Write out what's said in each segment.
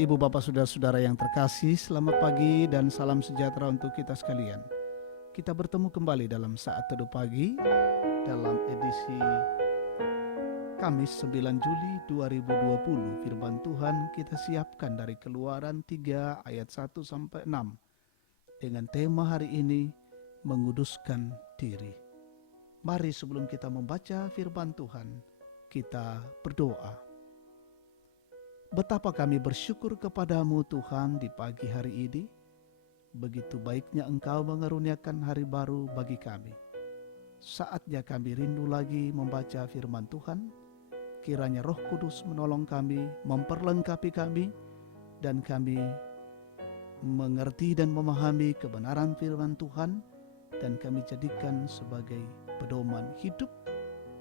Ibu bapak saudara-saudara yang terkasih, selamat pagi dan salam sejahtera untuk kita sekalian. Kita bertemu kembali dalam saat teduh pagi dalam edisi Kamis 9 Juli 2020. Firman Tuhan kita siapkan dari Keluaran 3 ayat 1 sampai 6 dengan tema hari ini, menguduskan diri. Mari sebelum kita membaca firman Tuhan, kita berdoa. Betapa kami bersyukur kepadamu Tuhan di pagi hari ini. Begitu baiknya Engkau mengaruniakan hari baru bagi kami. Saatnya kami rindu lagi membaca firman Tuhan. Kiranya Roh Kudus menolong kami, memperlengkapi kami, dan kami mengerti dan memahami kebenaran firman Tuhan, dan kami jadikan sebagai pedoman hidup,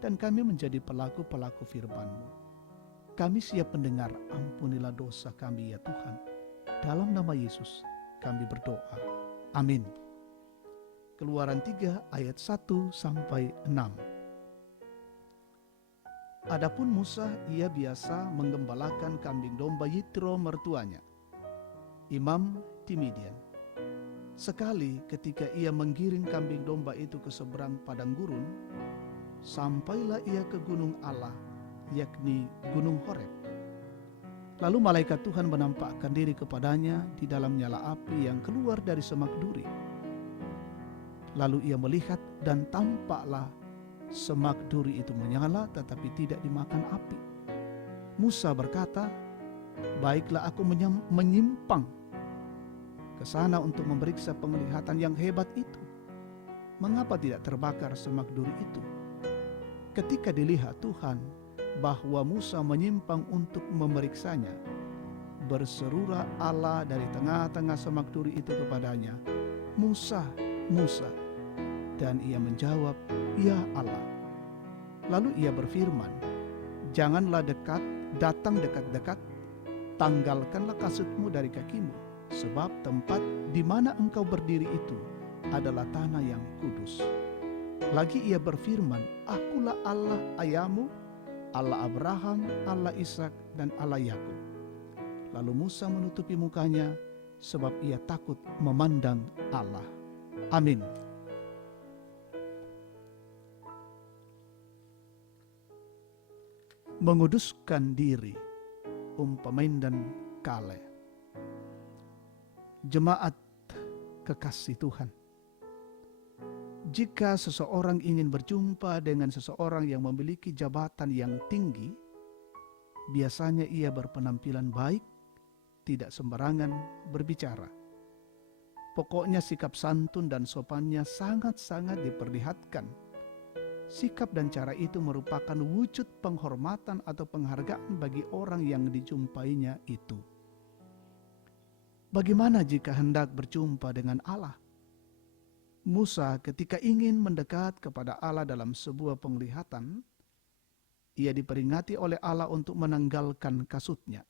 dan kami menjadi pelaku-pelaku firman-Mu. Kami siap mendengar, ampunilah dosa kami ya Tuhan. Dalam nama Yesus kami berdoa. Amin. Keluaran 3 ayat 1 sampai 6. Adapun Musa, ia biasa menggembalakan kambing domba Yitro mertuanya, imam di Midian. Sekali ketika ia menggiring kambing domba itu ke seberang padang gurun, sampailah ia ke gunung Allah, yakni Gunung Horeb. Lalu malaikat Tuhan menampakkan diri kepadanya di dalam nyala api yang keluar dari semak duri. Lalu ia melihat dan tampaklah semak duri itu menyala tetapi tidak dimakan api. Musa berkata, baiklah aku menyimpang ke sana untuk memeriksa penglihatan yang hebat itu. Mengapa tidak terbakar semak duri itu? Ketika dilihat Tuhan bahwa Musa menyimpang untuk memeriksanya, berserulah Allah dari tengah-tengah semak duri itu kepadanya, Musa, Musa. Dan ia menjawab, ya Allah. Lalu ia berfirman, janganlah datang dekat-dekat, tanggalkanlah kasutmu dari kakimu, sebab tempat di mana engkau berdiri itu adalah tanah yang kudus. Lagi ia berfirman, akulah Allah ayahmu, Allah Abraham, Allah Ishak, dan Allah Yakub. Lalu Musa menutupi mukanya sebab ia takut memandang Allah. Amin. Menguduskan diri, Pemain dan Kale. Jemaat kekasih Tuhan, jika seseorang ingin berjumpa dengan seseorang yang memiliki jabatan yang tinggi, biasanya ia berpenampilan baik, tidak sembarangan berbicara. Pokoknya sikap santun dan sopannya sangat-sangat diperlihatkan. Sikap dan cara itu merupakan wujud penghormatan atau penghargaan bagi orang yang dijumpainya itu. Bagaimana jika hendak berjumpa dengan Allah? Musa ketika ingin mendekat kepada Allah dalam sebuah penglihatan, ia diperingati oleh Allah untuk menanggalkan kasutnya.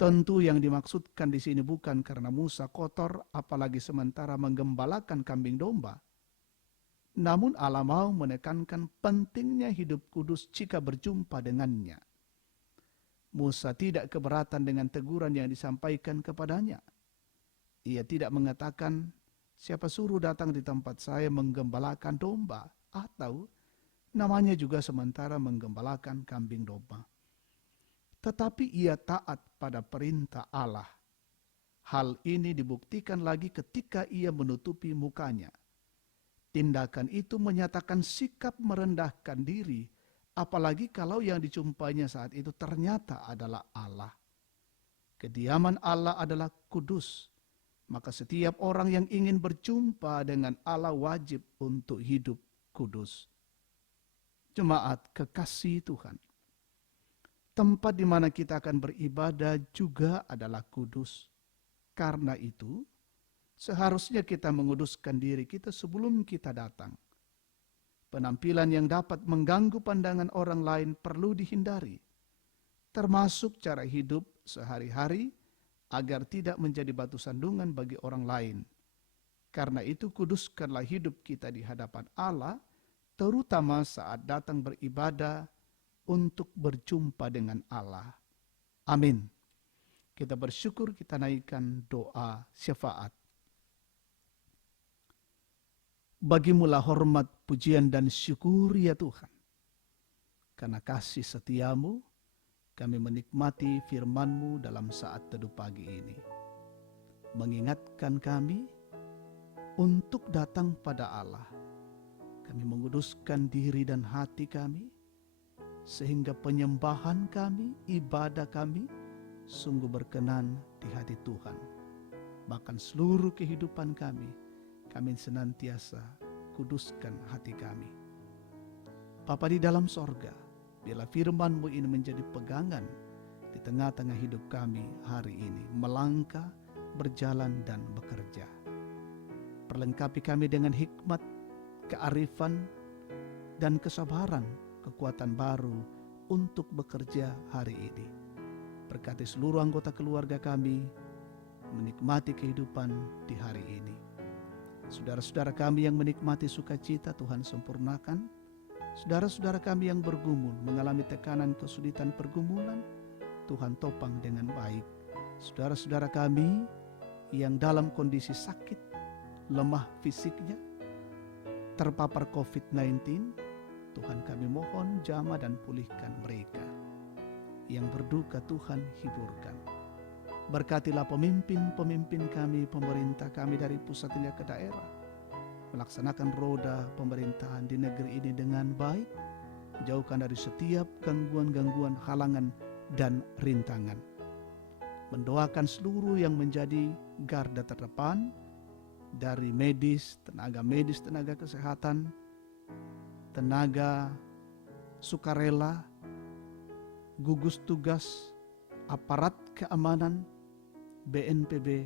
Tentu yang dimaksudkan di sini bukan karena Musa kotor, apalagi sementara menggembalakan kambing domba. Namun Allah mau menekankan pentingnya hidup kudus jika berjumpa dengannya. Musa tidak keberatan dengan teguran yang disampaikan kepadanya. Ia tidak mengatakan, siapa suruh datang di tempat saya menggembalakan domba, atau namanya juga sementara menggembalakan kambing domba. Tetapi ia taat pada perintah Allah. Hal ini dibuktikan lagi ketika ia menutupi mukanya. Tindakan itu menyatakan sikap merendahkan diri, apalagi kalau yang dijumpainya saat itu ternyata adalah Allah. Kediaman Allah adalah kudus, maka setiap orang yang ingin berjumpa dengan Allah wajib untuk hidup kudus. Jemaat kekasih Tuhan, tempat di mana kita akan beribadah juga adalah kudus. Karena itu, seharusnya kita menguduskan diri kita sebelum kita datang. Penampilan yang dapat mengganggu pandangan orang lain perlu dihindari, termasuk cara hidup sehari-hari agar tidak menjadi batu sandungan bagi orang lain. Karena itu kuduskanlah hidup kita di hadapan Allah, terutama saat datang beribadah untuk berjumpa dengan Allah. Amin. Kita bersyukur, kita naikkan doa syafaat. Bagimulah hormat, pujian, dan syukur ya Tuhan. Karena kasih setiamu, kami menikmati firman-Mu dalam saat teduh pagi ini. Mengingatkan kami untuk datang pada Allah. Kami menguduskan diri dan hati kami, sehingga penyembahan kami, ibadah kami, sungguh berkenan di hati Tuhan. Bahkan seluruh kehidupan kami senantiasa kuduskan hati kami. Bapa di dalam sorga, biarlah firman-Mu ini menjadi pegangan di tengah-tengah hidup kami hari ini, melangkah, berjalan, dan bekerja. Perlengkapi kami dengan hikmat, kearifan, dan kesabaran, kekuatan baru untuk bekerja hari ini. Berkati seluruh anggota keluarga kami menikmati kehidupan di hari ini. Saudara-saudara kami yang menikmati sukacita, Tuhan sempurnakan. Saudara-saudara kami yang bergumul, mengalami tekanan, kesulitan, pergumulan, Tuhan topang dengan baik. Saudara-saudara kami yang dalam kondisi sakit, lemah fisiknya, terpapar COVID-19, Tuhan kami mohon jamah dan pulihkan mereka. Yang berduka Tuhan hiburkan. Berkatilah pemimpin-pemimpin kami, pemerintah kami dari pusat hingga ke daerah, melaksanakan roda pemerintahan di negeri ini dengan baik, jauhkan dari setiap gangguan-gangguan, halangan, dan rintangan. Mendoakan seluruh yang menjadi garda terdepan, dari medis, tenaga kesehatan, tenaga sukarela, gugus tugas, aparat keamanan, BNPB,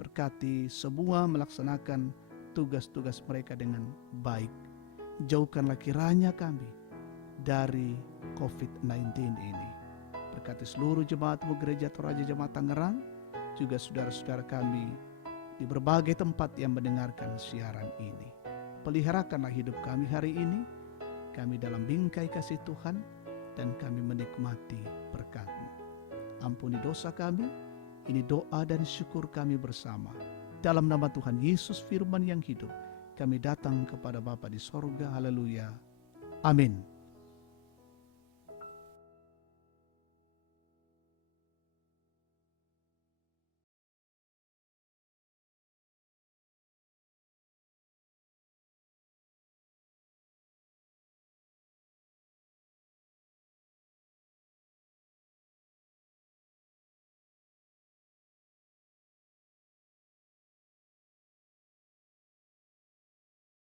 berkati semua melaksanakan tugas-tugas mereka dengan baik. Jauhkanlah kiranya kami dari COVID-19 ini. Berkati seluruh jemaat-Mu Gereja Toraja Jemaat Tangerang, juga saudara-saudara kami di berbagai tempat yang mendengarkan siaran ini. Peliharakanlah hidup kami hari ini, kami dalam bingkai kasih Tuhan, dan kami menikmati berkat-Mu. Ampuni dosa kami, ini doa dan syukur kami bersama. Dalam nama Tuhan Yesus firman yang hidup, kami datang kepada Bapa di sorga. Haleluya. Amin.